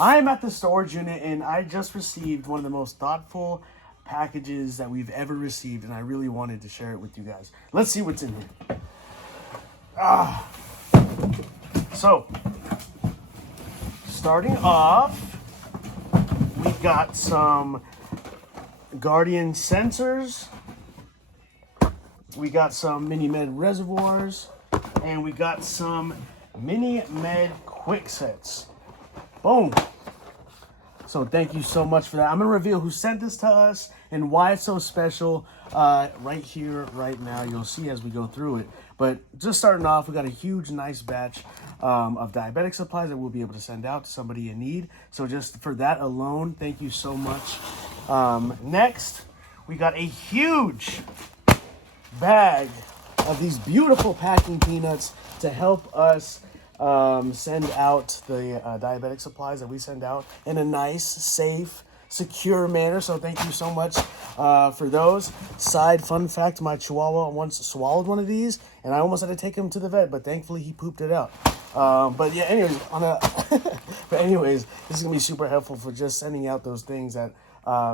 I'm at the storage unit and I just received one of the most thoughtful packages that we've ever received, and I really wanted to share it with you guys. Let's see what's in here. So, starting off, we got some Guardian sensors, we got some Mini Med reservoirs, and we got some Mini Med quick sets. Boom. So thank you so much for that. I'm going to reveal who sent this to us and why it's so special right here, right now. You'll see as we go through it. But just starting off, we got a huge, nice batch of diabetic supplies that we'll be able to send out to somebody in need. So just for that alone, thank you so much. Next, we got a huge bag of these beautiful packing peanuts to help us send out the diabetic supplies that we send out in a nice, safe, secure manner. So thank you so much for those. Side fun fact, my Chihuahua once swallowed one of these and I almost had to take him to the vet, but thankfully he pooped it out. But yeah, anyways, this is gonna be super helpful for just sending out those things that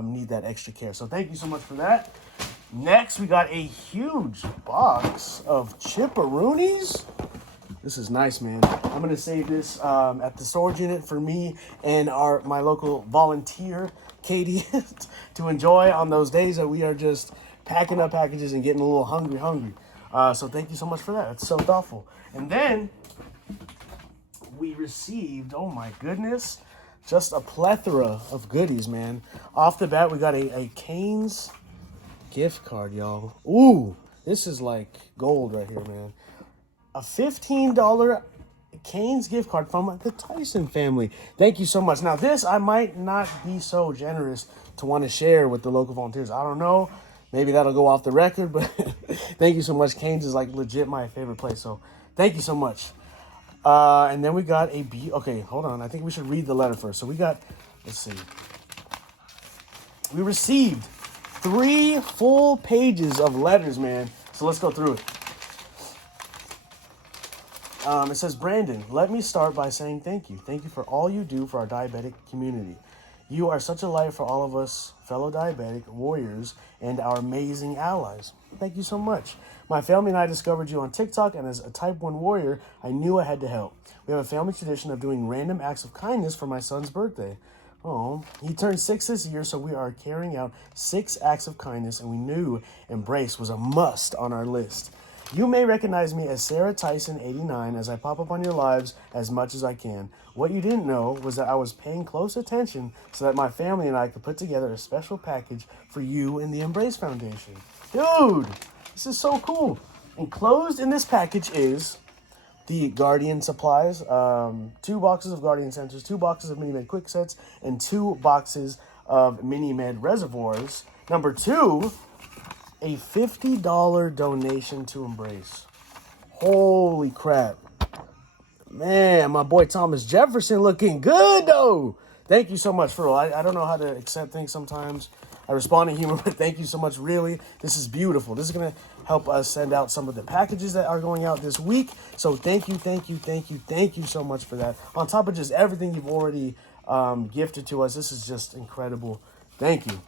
need that extra care. So thank you so much for that. Next, we got a huge box of chipperoonies. This is nice, man. I'm gonna save this at the storage unit for me and my local volunteer, Katie, to enjoy on those days that we are just packing up packages and getting a little hungry. So thank you so much for that. It's so thoughtful. And then we received, oh my goodness, just a plethora of goodies, man. Off the bat, we got a Cane's gift card, y'all. Ooh, this is like gold right here, man. A $15 Cane's gift card from the Tyson family. Thank you so much. Now, this I might not be so generous to want to share with the local volunteers. I don't know. Maybe that'll go off the record, but thank you so much. Cane's is like legit my favorite place. So thank you so much. And then we got okay, hold on. I think we should read the letter first. So we got, let's see. We received 3 full pages of letters, man. So let's go through it. It says, Brandon, let me start by saying thank you. Thank you for all you do for our diabetic community. You are such a light for all of us fellow diabetic warriors and our amazing allies. Thank you so much. My family and I discovered you on TikTok, and as a type 1 warrior, I knew I had to help. We have a family tradition of doing random acts of kindness for my son's birthday. Oh, he turned 6 this year, so we are carrying out 6 acts of kindness, and we knew Embrace was a must on our list. You may recognize me as Sarah Tyson 89 as I pop up on your lives as much as I can. What you didn't know was that I was paying close attention so that my family and I could put together a special package for you and the Embrace Foundation. Dude, this is so cool. Enclosed in this package is the Guardian supplies, 2 boxes of Guardian sensors, 2 boxes of Mini Med quick sets, and 2 boxes of Mini Med reservoirs. Number 2, a $50 donation to Embrace. Holy crap. Man, my boy Thomas Jefferson looking good, though. Thank you so much, for I don't know how to accept things sometimes. I respond in humor, but thank you so much, really. This is beautiful. This is going to help us send out some of the packages that are going out this week. So thank you so much for that. On top of just everything you've already gifted to us, this is just incredible. Thank you.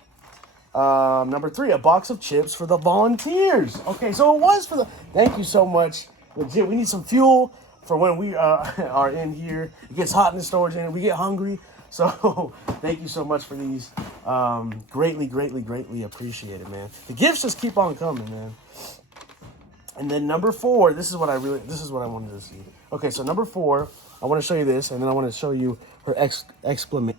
Number 3, a box of chips for the volunteers. Okay, so it was for the... Thank you so much. Legit, we need some fuel for when we are in here. It gets hot in the storage and we get hungry. So thank you so much for these. Greatly appreciate it, man. The gifts just keep on coming, man. And then number 4, this is what I wanted to see. Okay, so number 4, I want to show you this, and then I want to show you her explanation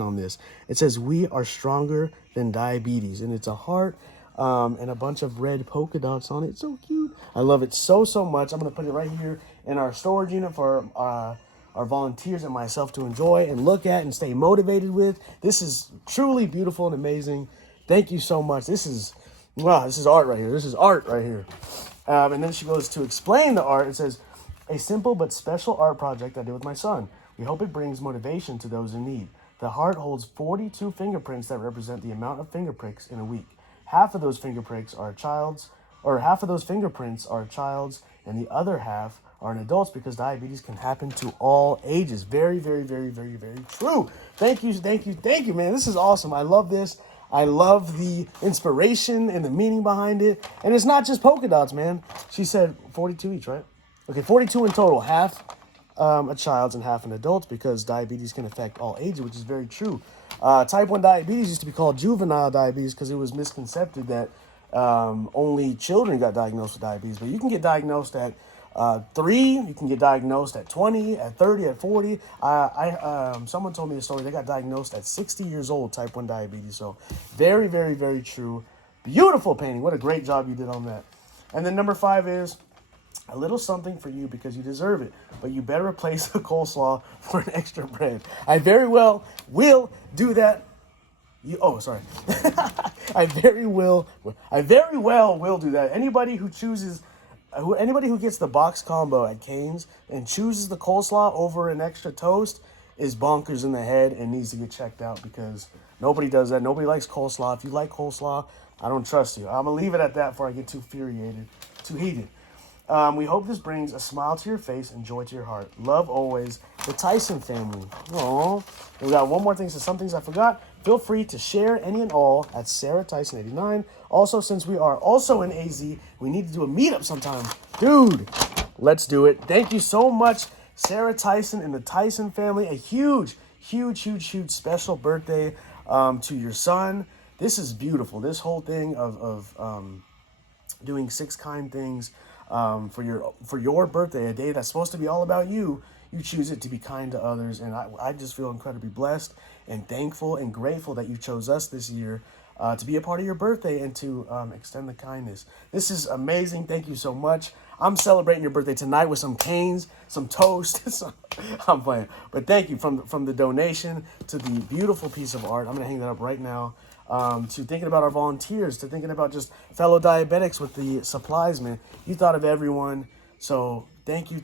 on this. It says, we are stronger than diabetes, and it's a heart and a bunch of red polka dots on it. So cute. I love it so much. I'm going to put it right here in our storage unit for our volunteers and myself to enjoy and look at and stay motivated with. This is truly beautiful and amazing. Thank you so much. This is art right here. And then she goes to explain the art. It says, a simple but special art project I did with my son. We hope it brings motivation to those in need. The heart holds 42 fingerprints that represent the amount of finger pricks in a week. Half of those fingerprints are a child's, and the other half are in adults because diabetes can happen to all ages. Very, very, very, very, very true. Thank you, thank you, thank you, man. This is awesome. I love this. I love the inspiration and the meaning behind it. And it's not just polka dots, man. She said 42 each, right? Okay, 42 in total. Half a child's and half an adult's because diabetes can affect all ages, which is very true. Type 1 diabetes used to be called juvenile diabetes because it was misconcepted that only children got diagnosed with diabetes. But you can get diagnosed at 3, you can get diagnosed at 20, at 30, at 40. Someone told me a story. They got diagnosed at 60 years old, type 1 diabetes. So very, very, very true. Beautiful painting. What a great job you did on that. And then number 5 is a little something for you because you deserve it, but you better replace the coleslaw for an extra bread. I very well will do that. I very well will do that. Anybody who gets the box combo at Cane's and chooses the coleslaw over an extra toast is bonkers in the head and needs to get checked out because nobody does that. Nobody likes coleslaw. If you like coleslaw, I don't trust you. I'm going to leave it at that before I get too heated. We hope this brings a smile to your face and joy to your heart. Love always, the Tyson family. Aww. We got one more thing. So some things I forgot. Feel free to share any and all at Sarah Tyson 89. Also, since we are also in AZ, we need to do a meetup sometime. Dude, let's do it. Thank you so much, Sarah Tyson and the Tyson family. A huge, huge, huge, huge special birthday to your son. This is beautiful. This whole thing of doing 6 kind things for your birthday, a day that's supposed to be all about you. You choose it to be kind to others, and I just feel incredibly blessed and thankful and grateful that you chose us this year to be a part of your birthday and to extend the kindness. This is amazing. Thank you so much. I'm celebrating your birthday tonight with some canes, some toast. I'm playing, but thank you from the donation to the beautiful piece of art. I'm gonna hang that up right now. To thinking about our volunteers, to thinking about just fellow diabetics with the supplies, man. You thought of everyone. So thank you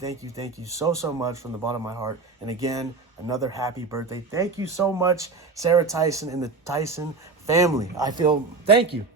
so much from the bottom of my heart. And again, another happy birthday. Thank you so much, Sarah Tyson and the Tyson family. Thank you.